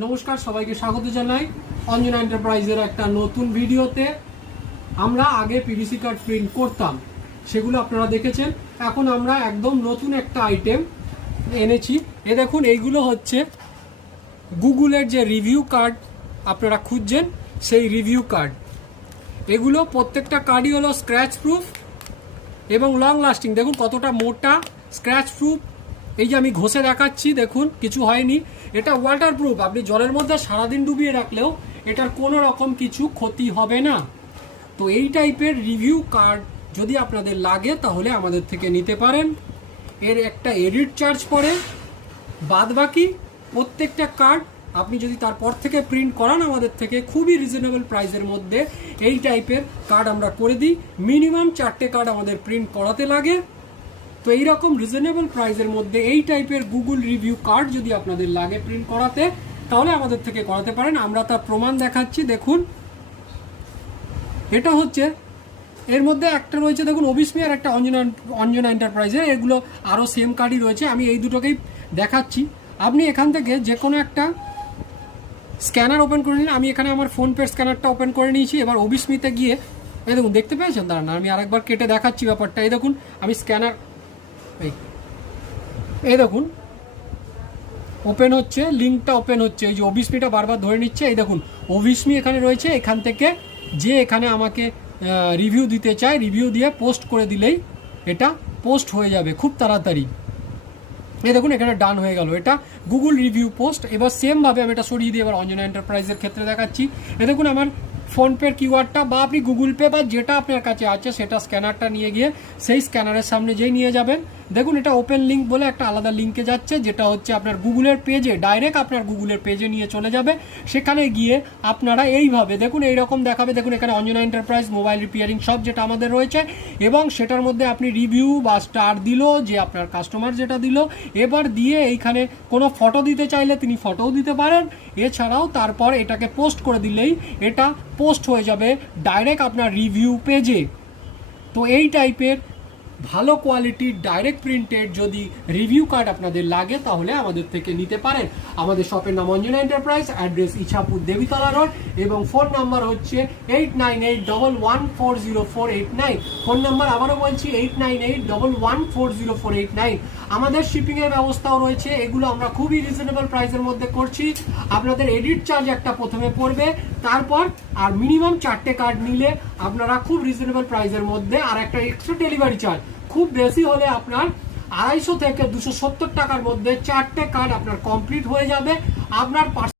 নমস্কার, সবাইকে স্বাগত জানাই অঞ্জনা এন্টারপ্রাইজের একটা নতুন ভিডিওতে। আমরা আগে পিভিসি কার্ড প্রিন্ট করতাম, সেগুলো আপনারা দেখেছেন। এখন আমরা একদম নতুন একটা আইটেম এনেছি। এ দেখুন, এইগুলো হচ্ছে গুগলের যে রিভিউ কার্ড আপনারা খুঁজছেন, সেই রিভিউ কার্ড। এগুলো প্রত্যেকটা কার্ডই হলো স্ক্র্যাচ প্রুফ এবং লং লাস্টিং। দেখুন কতটা মোটা, স্ক্র্যাচ প্রুফ। এই যে আমি ঘষে দেখাচ্ছি, দেখুন কিছু হয়নি। এটা ওয়াটার প্রুফ, আপনি জলের মধ্যে সারাদিন ডুবিয়ে রাখলেও এটার কোনো রকম কিছু ক্ষতি হবে না। তো এই টাইপের রিভিউ কার্ড যদি আপনাদের লাগে তাহলে আমাদের থেকে নিতে পারেন। এর একটা এডিট চার্জ পড়ে, বাদ বাকি প্রত্যেকটা কার্ড আপনি যদি তারপর থেকে প্রিন্ট করান আমাদের থেকে, খুবই রিজনেবল প্রাইসের মধ্যে এই টাইপের কার্ড আমরা করে দিই। মিনিমাম 4টে কার্ড আমাদের প্রিন্ট করাতে লাগে। তো এইরকম রিজনেবল প্রাইসের মধ্যে এই টাইপের গুগল রিভিউ কার্ড যদি আপনাদের লাগে প্রিন্ট করাতে, তাহলে আমাদের থেকে করাতে পারেন। আমরা তার প্রমাণ দেখাচ্ছি। দেখুন, এটা হচ্ছে, এর মধ্যে একটা রয়েছে দেখুন অবিস্মি, আর একটা অঞ্জনা এন্টারপ্রাইজের। এগুলো আরও সেম কার্ডই রয়েছে, আমি এই দুটোকেই দেখাচ্ছি। আপনি এখান থেকে যে কোনো একটা স্ক্যানার ওপেন করে নিন। আমি এখানে আমার ফোনপের স্ক্যানারটা ওপেন করে নিয়েছি। এবার অবিস্মিতে গিয়ে এই দেখুন, দেখতে পেয়েছেন? দাঁড়ান, আমি আরেকবার কেটে দেখাচ্ছি ব্যাপারটা। এই দেখুন, আমি স্ক্যানার, এই দেখুন ওপেন হচ্ছে, লিঙ্কটা ওপেন হচ্ছে। এই যে অবিস্মিটা বারবার ধরে নিচ্ছে। এই দেখুন অবিস্মি এখানে রয়েছে। এখান থেকে যে এখানে আমাকে রিভিউ দিতে চায়, রিভিউ দিয়ে পোস্ট করে দিলেই এটা পোস্ট হয়ে যাবে খুব তাড়াতাড়ি। এই দেখুন এখানে ডান হয়ে গেল, এটা গুগল রিভিউ পোস্ট। এবার সেমভাবে আমি এটা সরিয়ে দিয়ে এবার অঞ্জনা এন্টারপ্রাইজের ক্ষেত্রে দেখাচ্ছি। এই দেখুন আমার ফোনপের কিউআরটা, বা আপনি গুগল পে বা যেটা আপনার কাছে আছে সেটা স্ক্যানারটা নিয়ে গিয়ে সেই স্ক্যানারের সামনে যেই নিয়ে যাবেন, দেখুন এটা ওপেন লিঙ্ক বলে একটা আলাদা লিঙ্কে যাচ্ছে, যেটা হচ্ছে আপনার গুগলের পেজে, ডাইরেক্ট আপনার গুগলের পেজে নিয়ে চলে যাবে। সেখানে গিয়ে আপনারা এইভাবে দেখুন এইরকম দেখাবে। দেখুন এখানে Anjana enterprise mobile repairing shop যেটা আমাদের রয়েছে, এবং সেটার মধ্যে আপনি রিভিউ বা স্টার দিল, যে আপনার কাস্টমার যেটা দিল, এবার দিয়ে এইখানে কোনো ফটো দিতে চাইলে তিনি ফটোও দিতে পারেন। এছাড়াও তারপর এটাকে পোস্ট করে দিলেই এটা পোস্ট হয়ে যাবে ডাইরেক্ট আপনার রিভিউ পেজে। তো এই টাইপের ভালো কোয়ালিটির ডাইরেক্ট প্রিন্টেড যদি রিভিউ কার্ড আপনাদের লাগে তাহলে আমাদের থেকে নিতে পারেন। আমাদের শপের নাম Anjana enterprise, address Ichapur Debitala road, এবং ফোন নাম্বার হচ্ছে 8981140489। ফোন নাম্বার আবারও বলছি 8981140489। আমাদের শিপিংয়ের ব্যবস্থাও রয়েছে। এগুলো আমরা খুবই রিজনেবল প্রাইসের মধ্যে করছি। আপনাদের এডিট চার্জ একটা প্রথমে পড়বে, তারপর আর মিনিমাম 4টে কার্ড নিলে আপনারা খুব রিজনেবল প্রাইসের মধ্যে, আর একটা এক্সট্রা ডেলিভারি চার্জ খুব বেশি হলে আপনার 250 থেকে 270 টাকার মধ্যে 4টে কার্ড আপনার কমপ্লিট হয়ে যাবে। আপনার